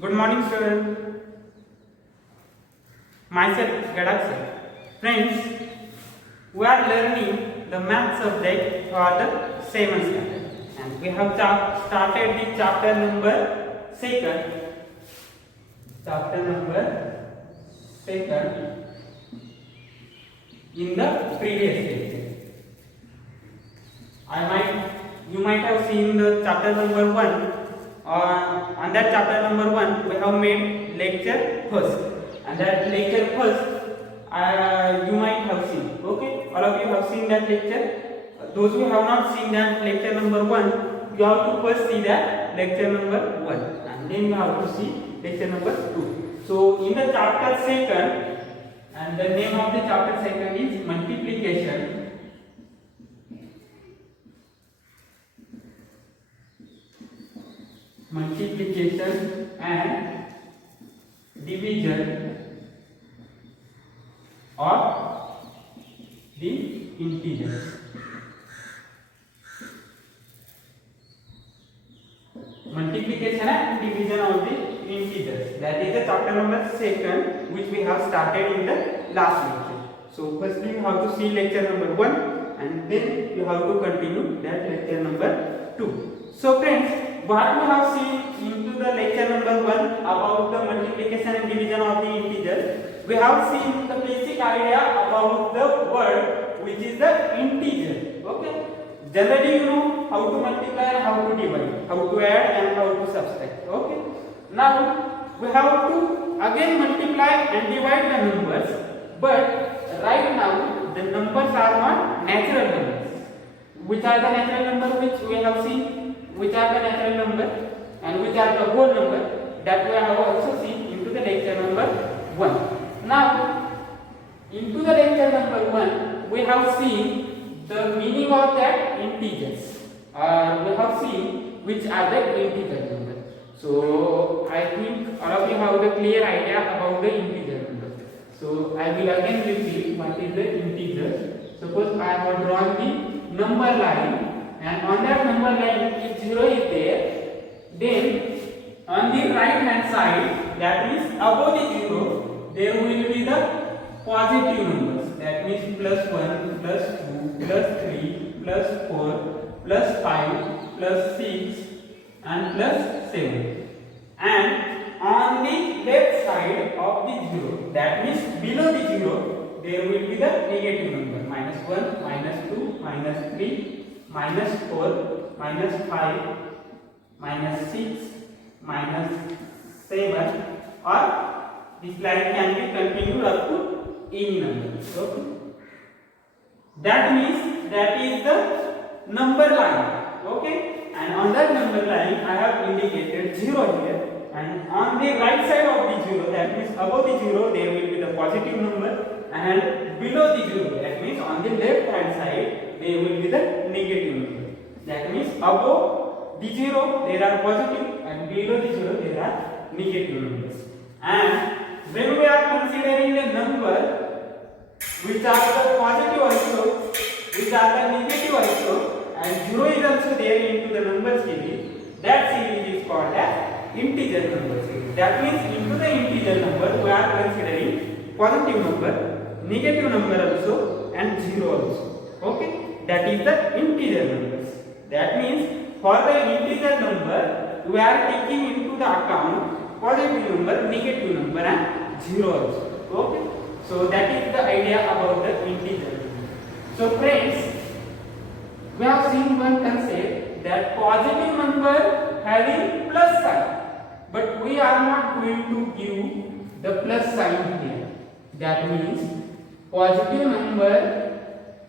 Good morning, student. Myself, Gadaksha. Friends, we are learning the math subject for the 7th standard, and we have started the chapter number 2nd. Chapter number 2nd in the previous lecture. You might have seen the chapter number 1. On that chapter number 1, we have made lecture first, and that lecture first you might have seen. Okay, all of you have seen that lecture. Those who have not seen that lecture number 1, you have to first see that lecture number 1, and then you have to see lecture number 2. So in the chapter 2nd, and the name of the chapter 2nd is multiplication. Multiplication and division of the integers. Multiplication and division of the integers. That is the chapter number 2nd, which we have started in the last lecture. So firstly you have to see lecture number 1, and then you have to continue that lecture number 2. So friends, what we have seen into the lecture number 1 about the multiplication and division of the integers, we have seen the basic idea about the word which is the integer. Okay, generally you know how to multiply and how to divide, how to add and how to subtract. Okay, now we have to again multiply and divide the numbers, but right now the numbers are not natural numbers. Which are the natural numbers which we have seen? Which are the natural number and which are the whole number, that we have also seen into the lecture number 1. Now into the lecture number 1, we have seen the meaning of that integers, we have seen which are the integer numbers. So I think all of you have the clear idea about the integer numbers. So I will again repeat what is the integer. Suppose I have drawn the number line, and on that number line if 0 is there, then on the right hand side, that means above the 0, there will be the positive numbers. That means plus 1, plus 2, plus 3, plus 4, plus 5, plus 6 and plus 7. And on the left side of the 0, that means below the 0, there will be the negative number, minus 1, minus 2, minus 3, minus 4, minus 5, minus 6, minus 7, or this line can be continued up to any number. Okay? That means that is the number line. Okay? And on that number line I have indicated 0 here, and on the right side of the 0, that means above the 0, there will be the positive number, and below the 0, that means on the left hand side, there will be the negative number. That means above the 0 there are positive, and below the 0 there are negative numbers. And when we are considering the number which are the positive also, which are the negative also, and 0 is also there into the number series, that series is called as integer number series. That means into the integer number we are considering positive number, negative number also, and 0 also. Okay, that is the integer numbers. That means for the integer number we are taking into the account positive number, negative number, and 0 also. Okay, so that is the idea about the integer number. So friends, we have seen one concept that positive number having plus sign, but we are not going to give the plus sign here. That means positive number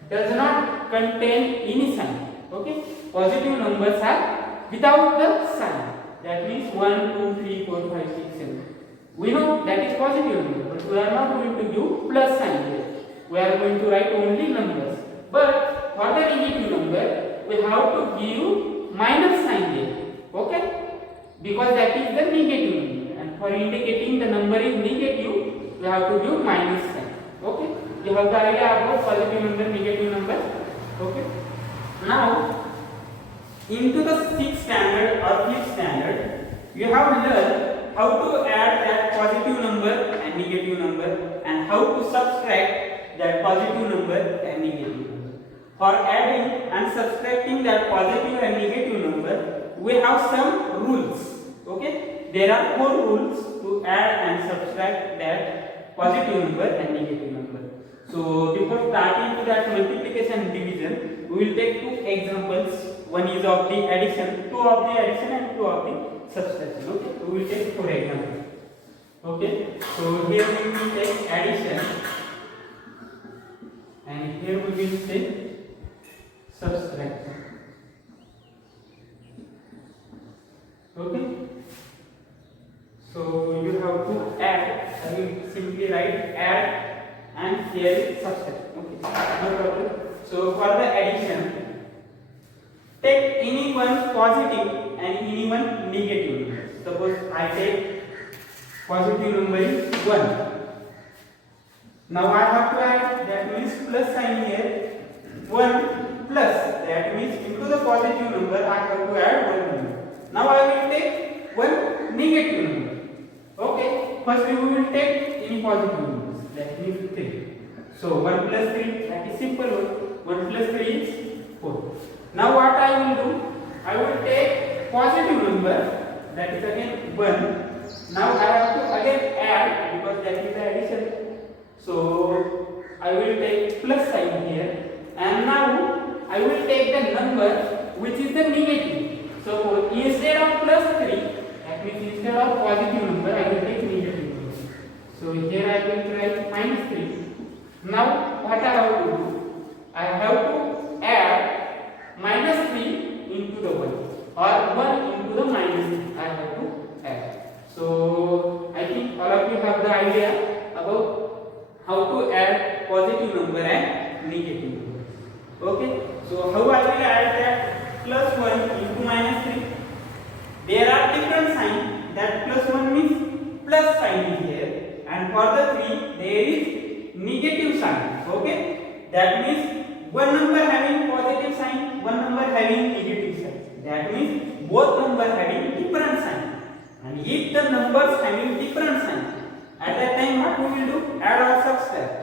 does not contain any sign. Okay, positive numbers are without the sign. That means 1, 2, 3, 4, 5, 6, 7. We know that is positive number, but we are not going to give plus sign here. We are going to write only numbers. But for the negative number, we have to give minus sign here. Okay, because that is the negative number, and for indicating the number is negative, we have to give minus sign. Okay, you have the idea about positive number, negative number. Okay, now into the 6th standard or 5th standard, you have learned how to add that positive number and negative number, and how to subtract that positive number and negative number. For adding and subtracting that positive and negative number, we have some rules. Okay, there are 4 rules to add and subtract that positive number and negative number. So before starting to that multiplication and division, we will take 2 examples. One is of the addition, 2 of the addition and 2 of the subtraction. Okay, so we will take 4 examples. Okay, so here we will take addition, and here we will take subtraction. Okay, so you have to add. I will simply write add, and here is subtract. Okay, no problem. So for the addition, take any one positive and any one negative number. Suppose I take positive number is 1. Now I have to add, that means plus sign here. 1 plus, that means into the positive number I have to add 1 number. Now I will take one negative number. Okay, first we will take any positive numbers, that means 3. So 1 plus 3, that is simple one. 1 plus 3 is 4. Now what I will do, I will take positive number, that is again 1. Now I have to again add, because that is the addition. So I will take plus sign here, and now I will take the number which is the negative. So instead of plus 3, that means instead of positive number, I will take negative number. So here I will write minus 3. Now what I have to do, I have to add minus 3 into the 1, or 1 into the minus 3 I have to add. So I think all of you have the idea about how to add positive number and negative number. Okay, so how I will add that plus 1 into minus 3? There are different signs. That plus 1 means plus sign is here, and for the 3 there is negative sign. Okay, that means one number having positive sign, one number having negative sign. That means both numbers having different sign. And if the numbers having different sign, at that time what we will do? Add or subtract?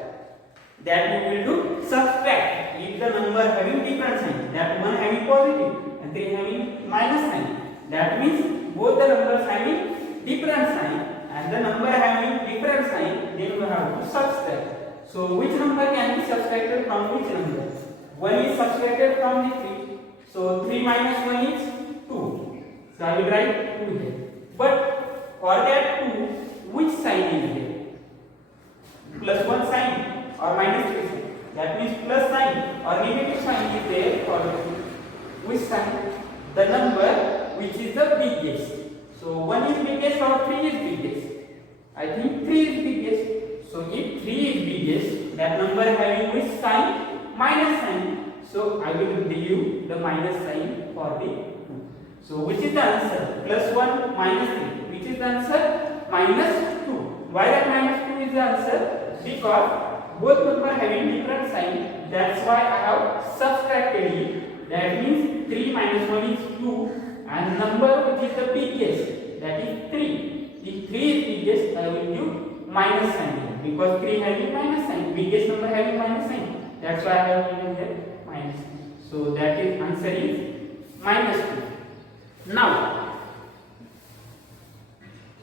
That we will do subtract. If the number having different sign, that one having positive and 3 having minus sign, that means both the numbers having different sign and the number having different sign, then we have to subtract. So which number can be subtracted from which number? 1 is subtracted from the 3. So 3 minus 1 is 2. So I will write 2 here. But for that 2, which sign is there? Plus 1 sign or minus 3 sign? That means plus sign or negative sign is there for the 2. Which sign? The number which is the biggest. So 1 is biggest or 3 is biggest? I think 3 is biggest. So if 3 is biggest, that number having which sign? Minus sign. So I will give you the minus sign for the 2. So which is the answer? Plus 1 minus 3. Which is the answer? Minus 2. Why that minus 2 is the answer? Because both number having different sign. That's why I have subtracted it. That means 3 minus 1 is 2, and number which is the biggest, that is 3. If 3 is biggest, I will give minus sign here, because 3 having minus sign, biggest number having minus sign. That's why I have given here minus sign. So that is answer is minus 2. Now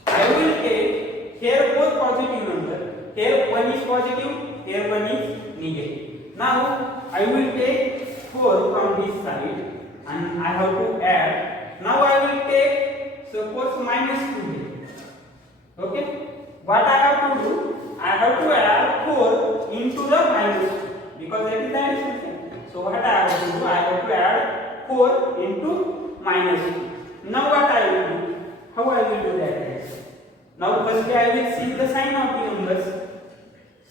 I will take here both positive number. Here 1 is positive, here 1 is negative. Now I will take 4 from this side and I have to add. Now I will take suppose minus 2 here. Okay, what I have to do? I have to add 4 into the minus 2, because that is the addition sign. So what I have to do? I have to add 4 into minus 2. Now what I will do? How I will do that? Now firstly I will see the sign of the numbers.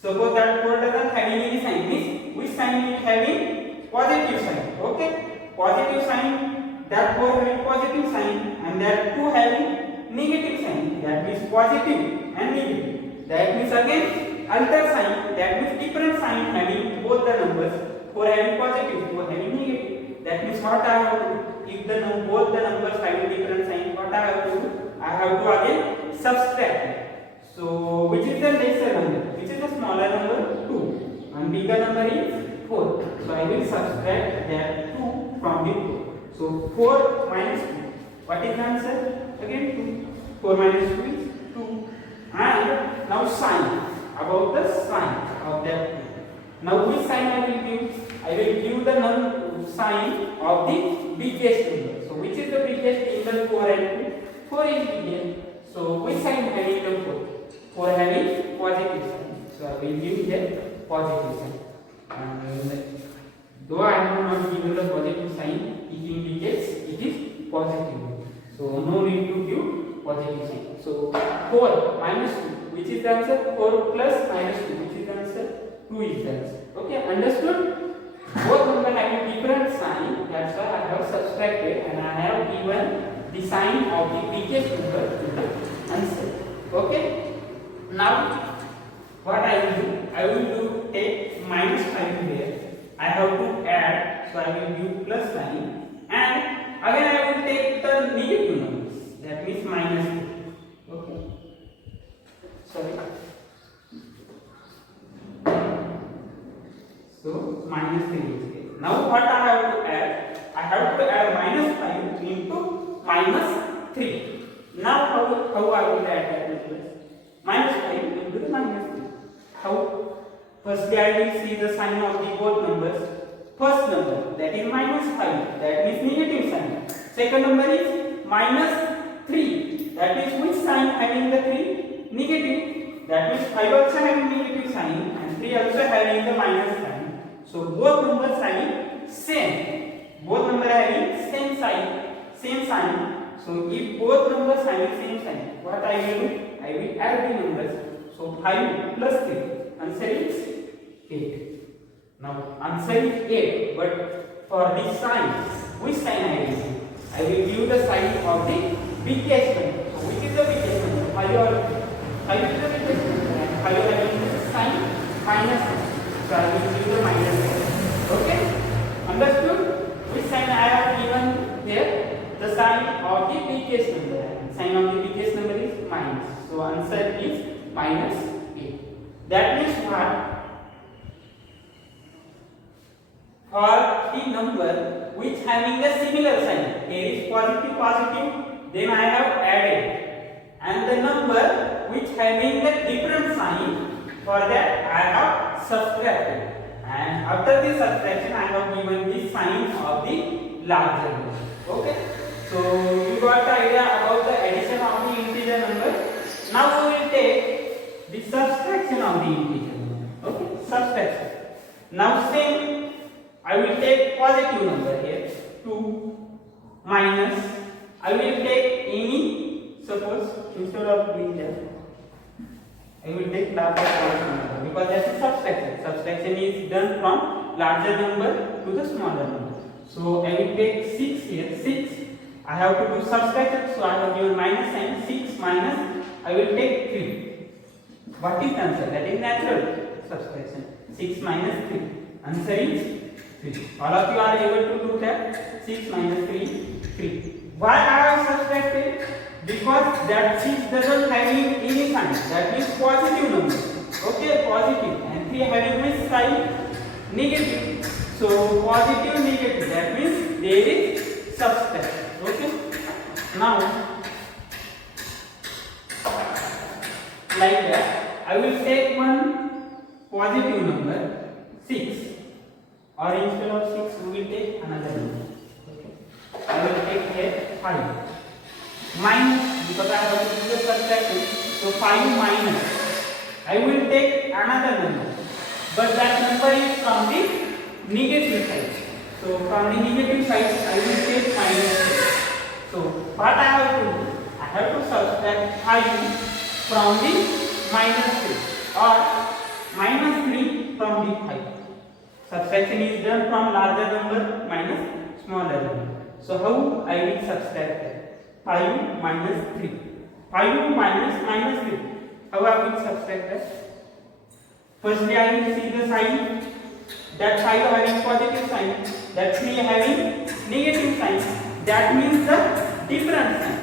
Suppose that 4 doesn't have any sign. Means which sign is having? Positive sign. Okay, positive sign. That 4 having positive sign and that 2 having negative sign. That means positive and negative. That means again alter sign. That means different sign having both the numbers. 4 having positive, 4 having negative. That means what I have to do? If both the numbers having different sign, what I have to do? I have to again subtract it. So which is the lesser number? Which is the smaller number? 2. And bigger number is 4. So I will subtract that 2 from the 4. So 4 minus 2. What is the answer? Again 2. 4 minus 2 is 2. And now sign. About the sign of that 2. Now which sign I will give? I will give the sign of the biggest number. So which is the biggest in the 4 and 2? 4 is biggest. So which sign having the 4? 4 having positive sign. So I will give here positive sign. And though I have not given the positive sign, it indicates it is positive. So no need to give positive sign. So 4 minus 2, which is the answer? 4 plus minus 2, which is the answer? 2 is the answer. Okay, understood? Both numbers having different sign. That's why I have subtracted and I have given the sign of the biggest number to the answer. Okay. Now what I will do? I will take minus 5 here. I have to add, so I will give plus sign, and again I will take the negative numbers. That means minus 2. Okay. Sorry. So minus 3 is here. Now what I have to add? I have to add minus 5 into minus 3. Now how I will add that number? Minus 5 into the minus 3. How? Firstly I will see the sign of the both numbers. First number, that is minus 5, that means negative sign. Second number is minus 3, that is which sign having the 3? Negative. That means 5 also having negative sign and 3 also having the minus sign. So both numbers having same. Both numbers having same sign. So if both numbers having same sign, what I will do? I will add the numbers. So 5 plus 3, answer is 8. Now answer is 8, but for the sign, which sign I will give? I will give the sign of the biggest number. So which is the biggest number? 5 is the biggest number and 5 having the sign minus 1. So I will give the minus 1. Okay? Understood? Which sign I have given here? The sign of the biggest number. Sign of the biggest number is minus. So answer is minus 8. That means what? For the number which having the similar sign, here is positive, then I have added, and the number which having the different sign, for that I have subtracted, and after the subtraction I have given the sign of the larger number. Okay, so you got the idea about the addition of the integer number. Now we will take the subtraction of the integer number. Okay, subtraction. Now same, I will take positive number here, 2 minus, I will take any, suppose instead of doing that, I will take larger positive number because that is subtraction. Subtraction is done from larger number to the smaller number. So I will take 6 here, 6, I have to do subtraction, so I have given minus sign, 6 minus, I will take 3. What is the answer? That is natural subtraction. 6 minus 3. Answer is 3. All of you are able to do that. 6 minus 3, 3. Why I have subtracted? Because that 6 doesn't having any sign. That means positive number. Okay, positive. And 3 having which sign? Negative. So positive, negative. That means there is subtraction. Okay. Now, like that, I will take one positive number, 6. Or instead of 6, we will take another number. Okay. I will take here 5. Minus, because I have to do the subtraction. So 5 minus. I will take another number. But that number is from the negative side. So from the negative side, I will take minus 6. So what I have to do? I have to subtract 5 from the minus 3 or minus 3 from the 5. Subtraction is done from larger number minus smaller number. So how I will subtract that? 5 minus 3. 5 minus 3. How I will subtract that? Firstly I will see the sign. That 5 having positive sign. That 3 having negative sign. That means the different sign.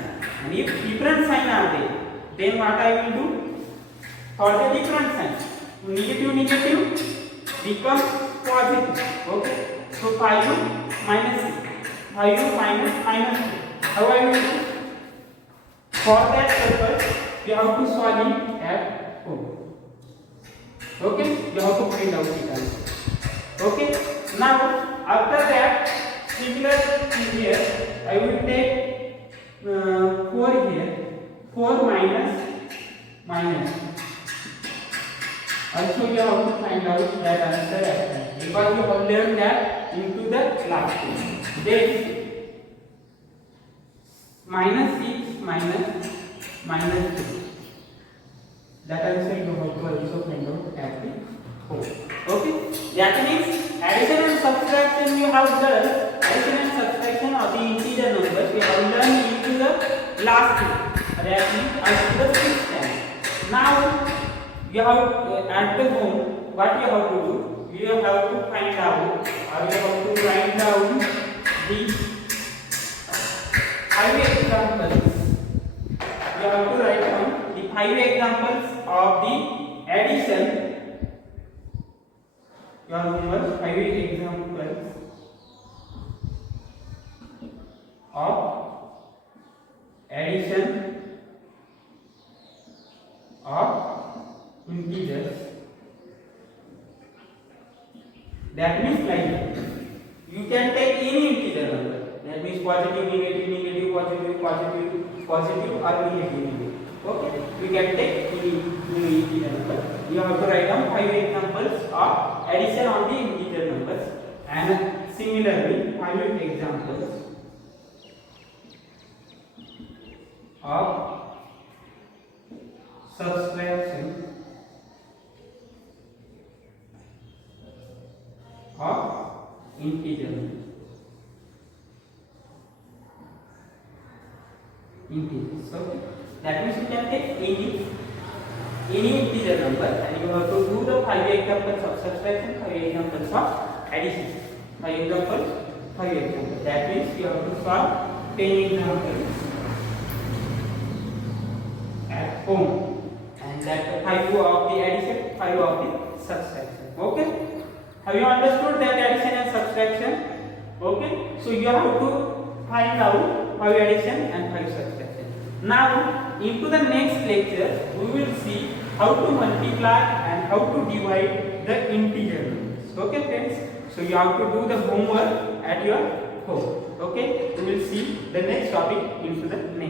And if different sign are there, then what I will do? For the different signs, negative becomes positive. Okay, so 5u minus 6, 5u minus 2. How I will do? For that purpose, you have to solve it at home. Okay, you have to find out it answer. Okay, now after that, similar thing here, I will take 4 here, 4 minus. Also you have to find out that answer at time, because you have learned that into the last one. Then -6 minus 2. That answer you have to also find out at the home. Okay, that means addition and subtraction you have done. Addition and subtraction of the integer numbers we have learned into the last one. That means up to the 6th time. Now you have at the home, what you have to do? You have to find out, or you have to write down the 5 examples. You have to write down the 5 examples of the addition. Your homework, 5 examples of addition of integers. That means like you can take any integer number. That means positive, negative, positive or negative. Okay, you can take any integer number. You have to write down 5 examples of addition on the integer numbers, and similarly 5 examples of subtraction of integer. So that means you can take any integer number, and you have to do the 5 examples of subtraction, 5 examples of addition, 5 examples. That means you have to solve 10 examples at home, and that 5 of the addition, 5 of the subtraction. Okay, have you understood that addition and subtraction? Okay, so you have to find out 5 addition and 5 subtraction. Now into the next lecture we will see how to multiply and how to divide the integer numbers. Okay friends, so you have to do the homework at your home. Okay, we will see the next topic into the next